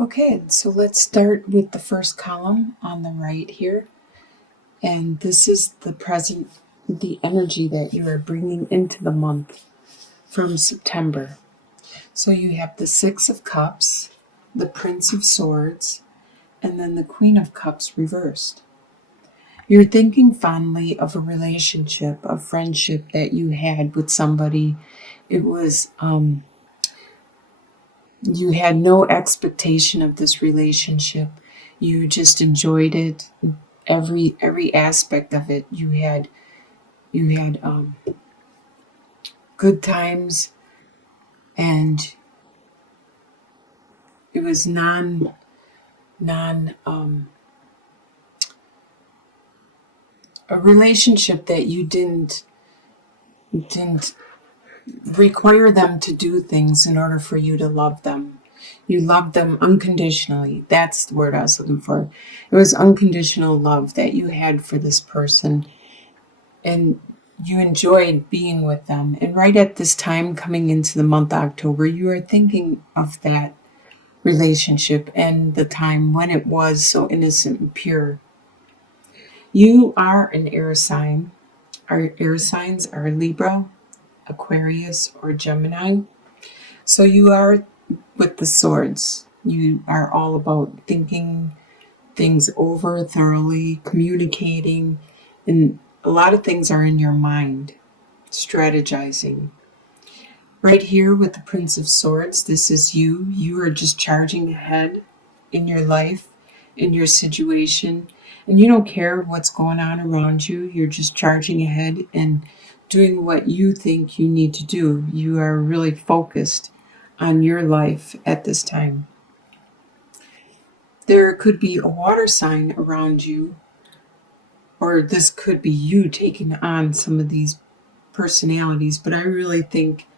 Okay, so let's start with the first column on the right here. And this is the energy that you are bringing into the month from September. So you have the Six of Cups, the Prince of Swords, and then the Queen of Cups reversed. You're thinking fondly of a relationship, a friendship that you had with somebody. It was, you had no expectation of this relationship. You just enjoyed it. Every aspect of it. You had good times, and it was non a relationship that you didn't require them to do things in order for you to love them. You loved them unconditionally. That's the word I was looking for. It was unconditional love that you had for this person, and you enjoyed being with them. And right at this time, coming into the month October, you are thinking of that relationship and the time when it was so innocent and pure. You are an air sign. Our air signs are Libra, Aquarius, or Gemini. So you are with the swords. You are all about thinking things over thoroughly, communicating, and a lot of things are in your mind, strategizing. Right here with the Prince of Swords, this is you. You are just charging ahead in your life, in your situation, and you don't care what's going on around you. You're just charging ahead and doing what you think you need to do. You are really focused on your life at this time. There could be a water sign around you, or this could be you taking on some of these personalities, but I really think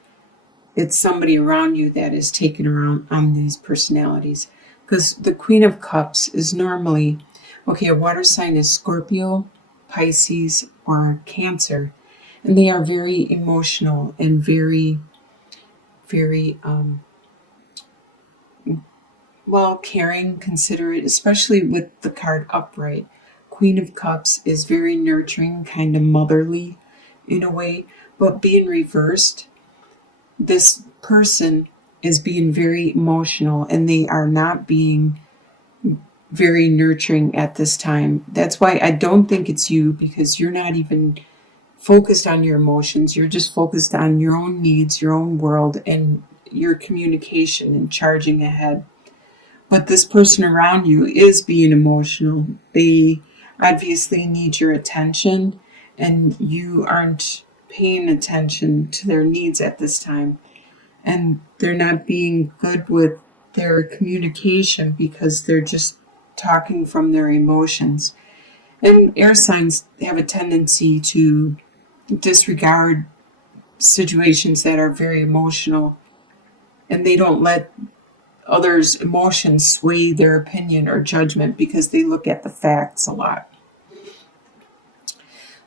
it's somebody around you that is taking around on these personalities, because the Queen of Cups is normally, okay, a water sign is Scorpio, Pisces, or Cancer, and they are very emotional and very caring, considerate, especially with the card upright. Queen of Cups is very nurturing, kind of motherly in a way, but being reversed, this person is being very emotional and they are not being very nurturing at this time. That's why I don't think it's you, because you're not even focused on your emotions. You're just focused on your own needs, your own world, and your communication and charging ahead. But this person around you is being emotional. They obviously need your attention, and you aren't paying attention to their needs at this time. And they're not being good with their communication because they're just talking from their emotions. And air signs have a tendency to disregard situations that are very emotional, and they don't let others' emotions sway their opinion or judgment because they look at the facts a lot.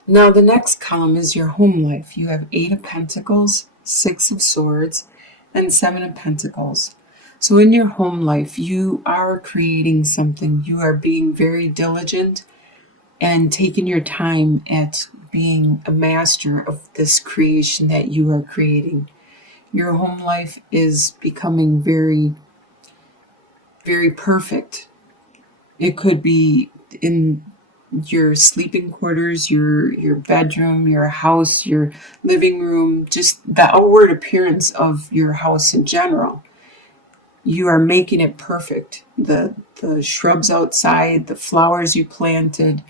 Now, the next column is your home life. You have Eight of Pentacles, Six of Swords, and Seven of Pentacles. So in your home life, you are creating something. You are being very diligent and taking your time at being a master of this creation that you are creating. Your home life is becoming very, very perfect. It could be in your sleeping quarters, your bedroom, your house, your living room, just the outward appearance of your house in general. You are making it perfect. The shrubs outside, the flowers you planted,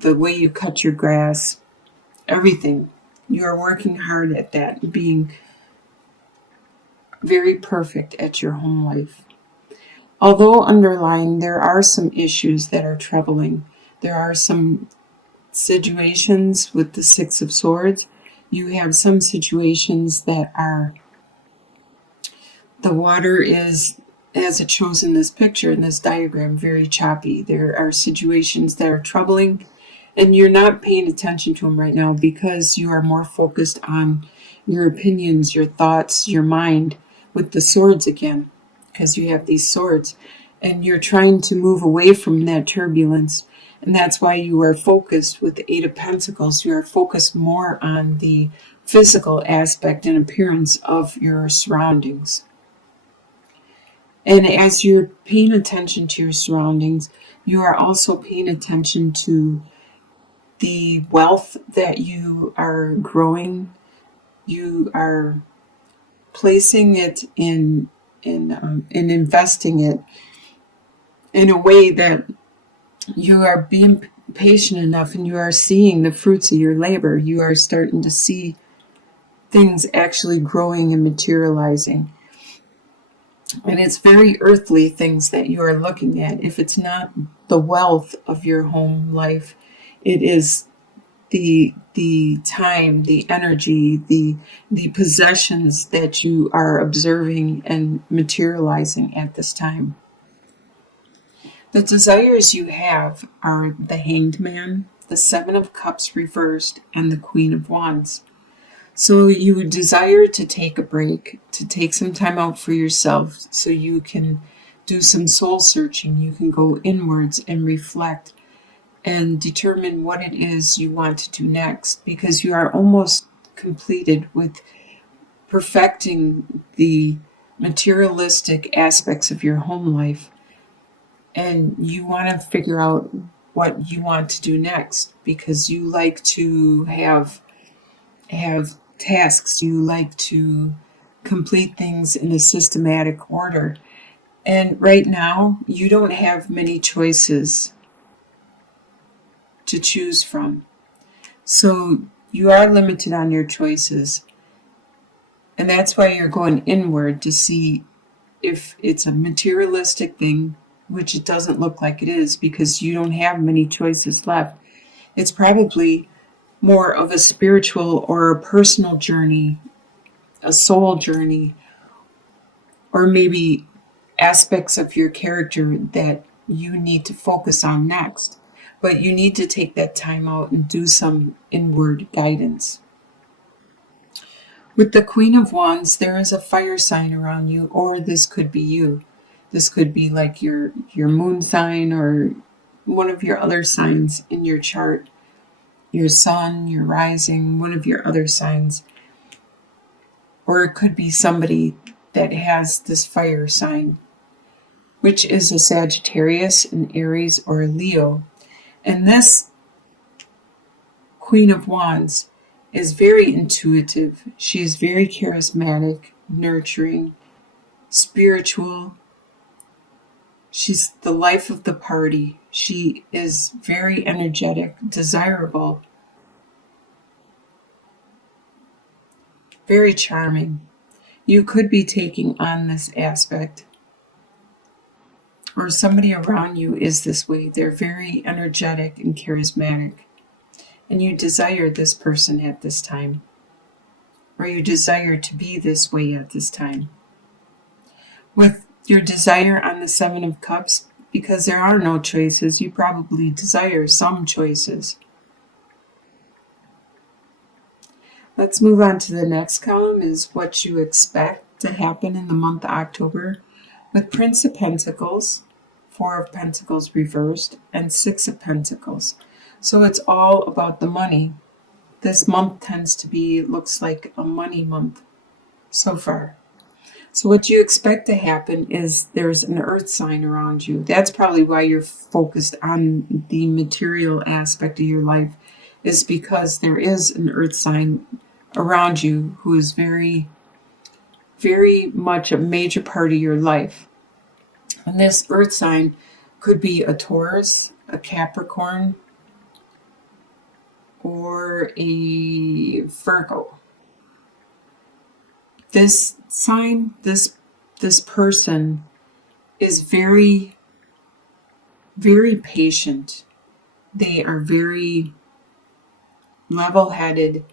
the way you cut your grass, everything. You are working hard at that, being very perfect at your home life. Although underlying, there are some issues that are troubling. There are some situations with the Six of Swords. You have some situations that are, the water is, as it shows in this picture, in this diagram, very choppy. There are situations that are troubling, and you're not paying attention to them right now because you are more focused on your opinions, your thoughts, your mind, with the swords again, because you have these swords. and you're trying to move away from that turbulence. And that's why you are focused with the Eight of Pentacles. You are focused more on the physical aspect and appearance of your surroundings. And as you're paying attention to your surroundings, you are also paying attention to the wealth that you are growing. You are placing it in and investing it in a way that you are being patient enough, and you are seeing the fruits of your labor. You are starting to see things actually growing and materializing. And it's very earthly things that you are looking at. If it's not the wealth of your home life, it is the time, the energy, the possessions that you are observing and materializing at this time. The desires you have are the Hanged Man, the Seven of Cups reversed, and the Queen of Wands. So you desire to take a break, to take some time out for yourself so you can do some soul searching. You can go inwards and reflect and determine what it is you want to do next, because you are almost completed with perfecting the materialistic aspects of your home life. And you want to figure out what you want to do next, because you like to have tasks. You like to complete things in a systematic order. And right now, you don't have many choices to choose from. So you are limited on your choices. And that's why you're going inward to see if it's a materialistic thing, which it doesn't look like it is, because you don't have many choices left. It's probably more of a spiritual or a personal journey, a soul journey, or maybe aspects of your character that you need to focus on next. But you need to take that time out and do some inward guidance. With the Queen of Wands, there is a fire sign around you, or this could be you. This could be like your moon sign, or one of your other signs in your chart. Your sun, your rising, one of your other signs. Or it could be somebody that has this fire sign, which is a Sagittarius, an Aries, or a Leo. And this Queen of Wands is very intuitive. She is very charismatic, nurturing, spiritual. She's the life of the party. She is very energetic, desirable, very charming. You could be taking on this aspect, or somebody around you is this way. They're very energetic and charismatic, and you desire this person at this time, or you desire to be this way at this time. With your desire on the Seven of Cups, because there are no choices, you probably desire some choices. Let's move on to the next column, is what you expect to happen in the month of October. With Prince of Pentacles, Four of Pentacles reversed, and Six of Pentacles. So it's all about the money. This month tends to be, looks like a money month so far. So what you expect to happen is there's an earth sign around you. That's probably why you're focused on the material aspect of your life, is because there is an earth sign around you who is very, very much a major part of your life. And this earth sign could be a Taurus, a Capricorn, or a Virgo. This sign, this person is very, very patient. They are very level-headed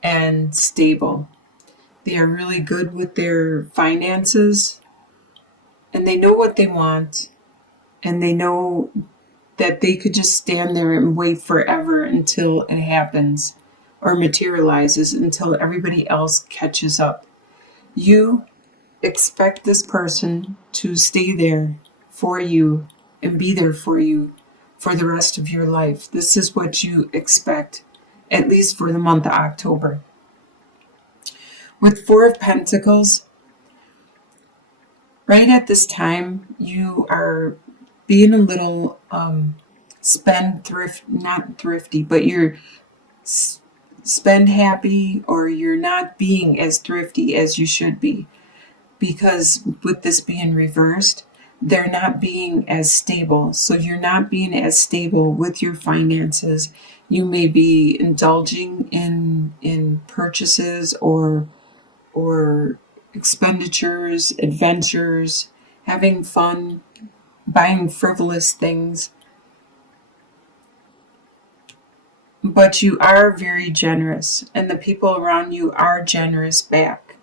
and stable. They are really good with their finances, and they know what they want, and they know that they could just stand there and wait forever until it happens or materializes, until everybody else catches up. You expect this person to stay there for you and be there for you for the rest of your life. This is what you expect, at least for the month of October. With Four of Pentacles, right at this time, you are being a little not thrifty, but you're spend happy, or you're not being as thrifty as you should be. Because with this being reversed, they're not being as stable. So you're not being as stable with your finances. You may be indulging in purchases or expenditures, adventures, having fun, buying frivolous things. But you are very generous, and the people around you are generous back.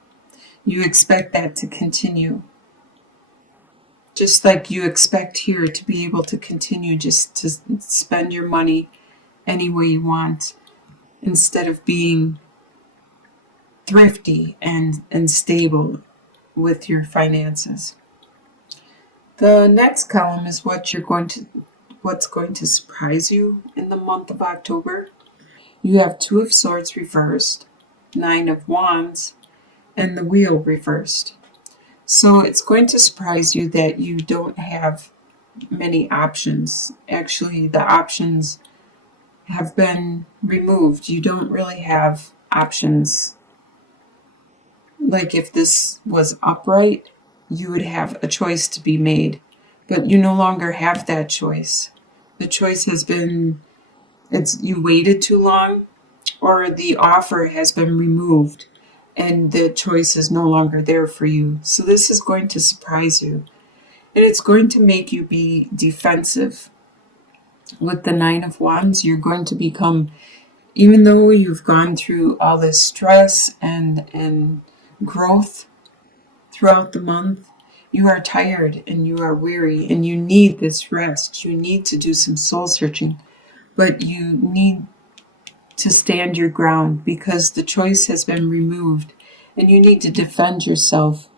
You expect that to continue. Just like you expect here to be able to continue just to spend your money any way you want, instead of being thrifty and stable with your finances. The next column is what's going to surprise you in the month of October. You have Two of Swords reversed, Nine of Wands, and the Wheel reversed. So it's going to surprise you that you don't have many options. Actually, the options have been removed. You don't really have options. Like if this was upright, you would have a choice to be made, but you no longer have that choice. The choice has been, you waited too long, or the offer has been removed and the choice is no longer there for you. So this is going to surprise you, and it's going to make you be defensive. With the Nine of Wands, you're going to become, even though you've gone through all this stress and growth throughout the month, you are tired and you are weary and you need this rest. You need to do some soul searching, but you need to stand your ground because the choice has been removed, and you need to defend yourself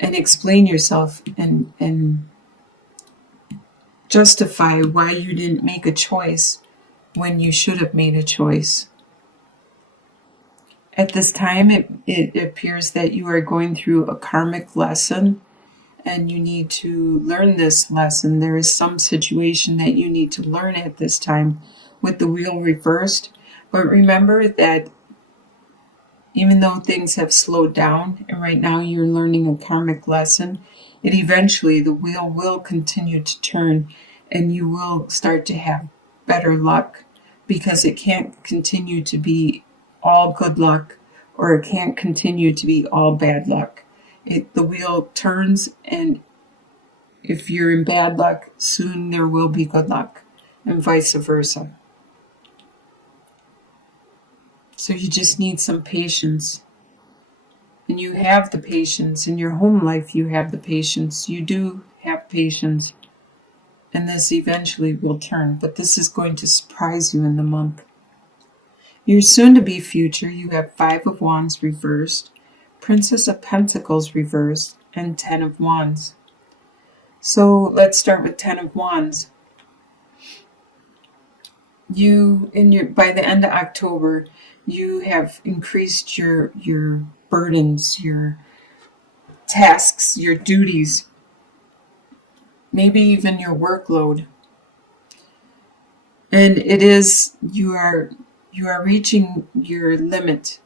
and explain yourself and justify why you didn't make a choice when you should have made a choice. At this time, it appears that you are going through a karmic lesson, and you need to learn this lesson. There is some situation that you need to learn at this time with the Wheel reversed. But remember that even though things have slowed down and right now you're learning a karmic lesson, it eventually, the wheel will continue to turn and you will start to have better luck, because it can't continue to be all good luck, or it can't continue to be all bad luck. The wheel turns, and if you're in bad luck, soon there will be good luck, and vice versa. So you just need some patience. And you have the patience. In your home life, you have the patience. You do have patience. And this eventually will turn. But this is going to surprise you in the month. Your soon-to-be future, you have Five of Wands reversed, Princess of Pentacles reversed, and Ten of Wands. So let's start with Ten of Wands. By the end of October, you have increased your burdens, your tasks, your duties, maybe even your workload. And you are reaching your limit.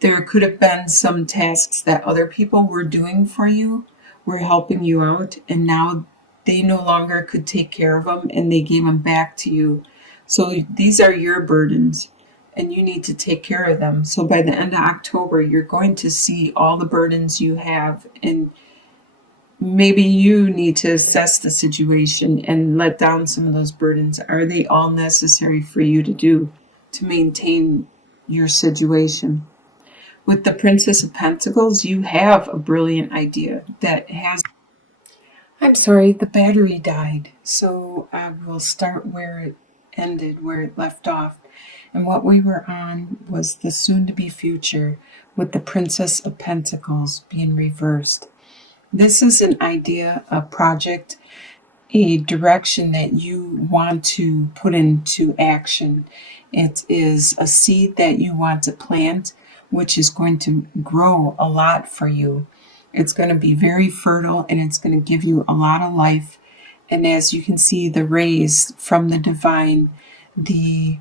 There could have been some tasks that other people were doing for you, were helping you out, and now they no longer could take care of them and they gave them back to you. So these are your burdens, and you need to take care of them. So by the end of October, you're going to see all the burdens you have, and maybe you need to assess the situation and let down some of those burdens. Are they all necessary for you to do to maintain your situation? With the Princess of Pentacles, you have a brilliant idea that has... I'm sorry, the battery died. So I will start where it ended, where it left off. And what we were on was the soon-to-be future with the Princess of Pentacles being reversed. This is an idea, a project a direction that you want to put into action. It is a seed that you want to plant, which is going to grow a lot for you. It's going to be very fertile and it's going to give you a lot of life. And as you can see, the rays from the divine, the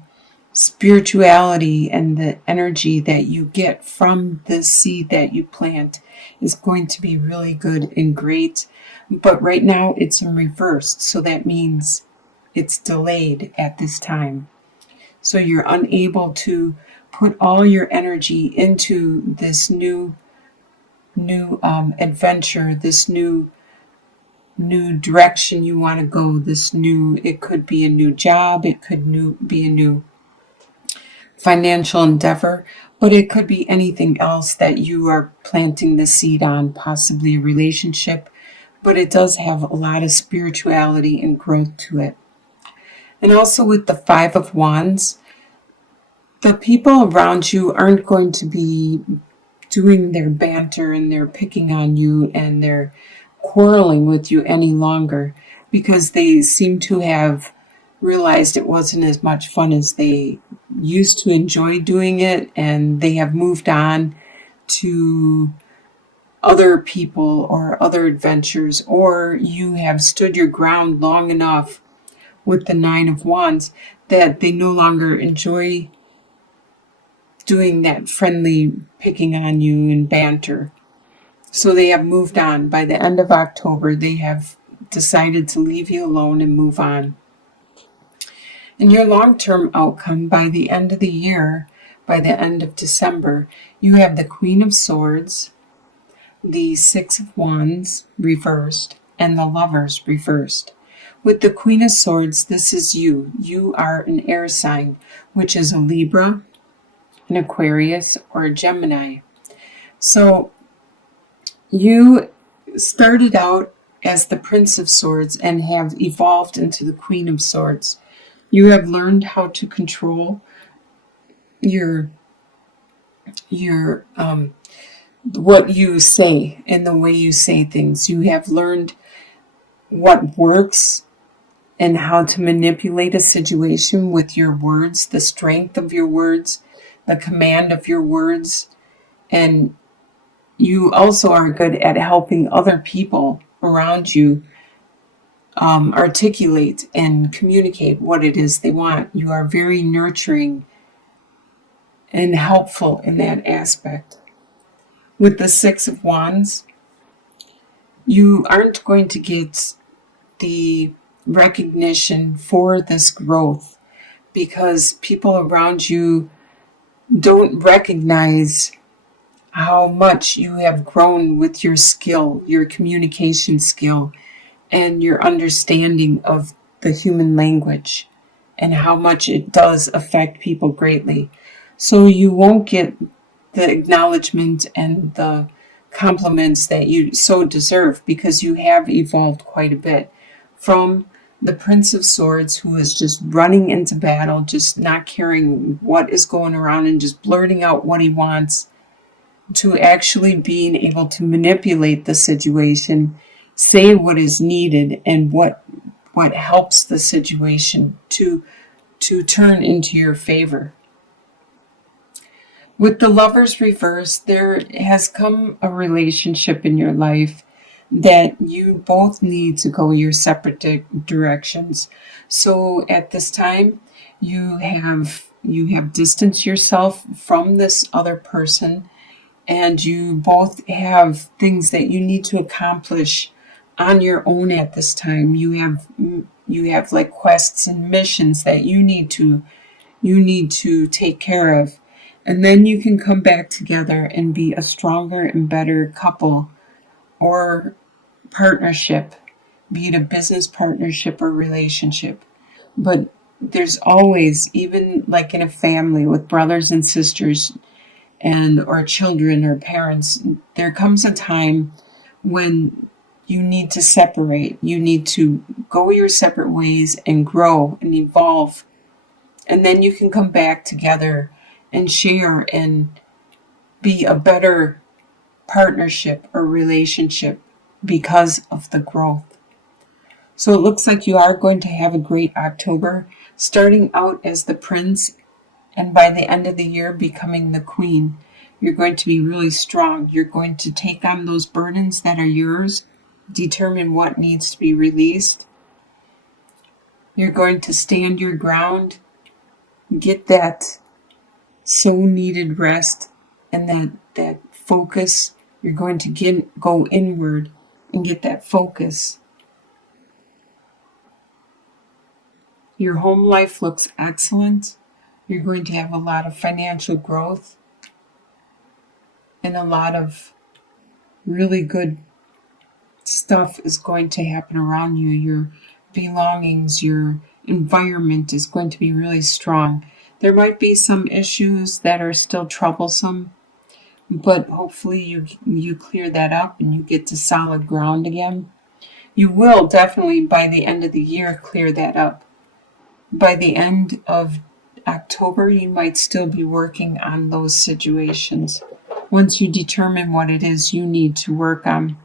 spirituality and the energy that you get from the seed that you plant is going to be really good and great. But right now it's in reverse, so that means it's delayed at this time. So you're unable to put all your energy into this new adventure, this new direction you want to go. It could be a new job, it could be a new financial endeavor, but it could be anything else that you are planting the seed on, possibly a relationship, but it does have a lot of spirituality and growth to it. And also with the Five of Wands, the people around you aren't going to be doing their banter and they're picking on you and they're quarreling with you any longer, because they seem to have realized it wasn't as much fun as they used to enjoy doing it, and they have moved on to other people or other adventures, or you have stood your ground long enough with the Nine of Wands that they no longer enjoy doing that friendly picking on you and banter. So they have moved on. By the end of October, they have decided to leave you alone and move on. And your long-term outcome by the end of the year, by the end of December, you have the Queen of Swords, the Six of Wands reversed, and the Lovers reversed. With the Queen of Swords, this is you. You are an air sign, which is a Libra, an Aquarius, or a Gemini. So you started out as the Prince of Swords and have evolved into the Queen of Swords. You have learned how to control your what you say and the way you say things. You have learned what works and how to manipulate a situation with your words, the strength of your words, the command of your words, and you also are good at helping other people around you articulate and communicate what it is they want. You are very nurturing and helpful in that aspect. With the Six of Wands, you aren't going to get the recognition for this growth because people around you don't recognize how much you have grown with your skill, your communication skill, and your understanding of the human language and how much it does affect people greatly. So you won't get the acknowledgement and the compliments that you so deserve because you have evolved quite a bit from the Prince of Swords, who is just running into battle, just not caring what is going around and just blurting out what he wants, to actually being able to manipulate the situation, say what is needed and what helps the situation to turn into your favor. With the Lovers reversed, there has come a relationship in your life that you both need to go your separate directions. So at this time, you have distanced yourself from this other person, and you both have things that you need to accomplish on your own at this time. You have like quests and missions that you need to take care of. And then you can come back together and be a stronger and better couple or partnership, be it a business partnership or relationship. But there's always, even like in a family with brothers and sisters and or children or parents, there comes a time when you need to separate. You need to go your separate ways and grow and evolve. And then you can come back together and share and be a better partnership or relationship because of the growth. So it looks like you are going to have a great October, starting out as the prince and by the end of the year becoming the queen. You're going to be really strong. You're going to take on those burdens that are yours, determine what needs to be released. You're going to stand your ground, get that so needed rest and that focus. You're going to go inward and get that focus. Your home life looks excellent. You're going to have a lot of financial growth and a lot of really good stuff is going to happen around you. Your belongings, your environment is going to be really strong. There might be some issues that are still troublesome, but hopefully you clear that up and you get to solid ground again. You will definitely by the end of the year clear that up. By the end of October, you might still be working on those situations once you determine what it is you need to work on.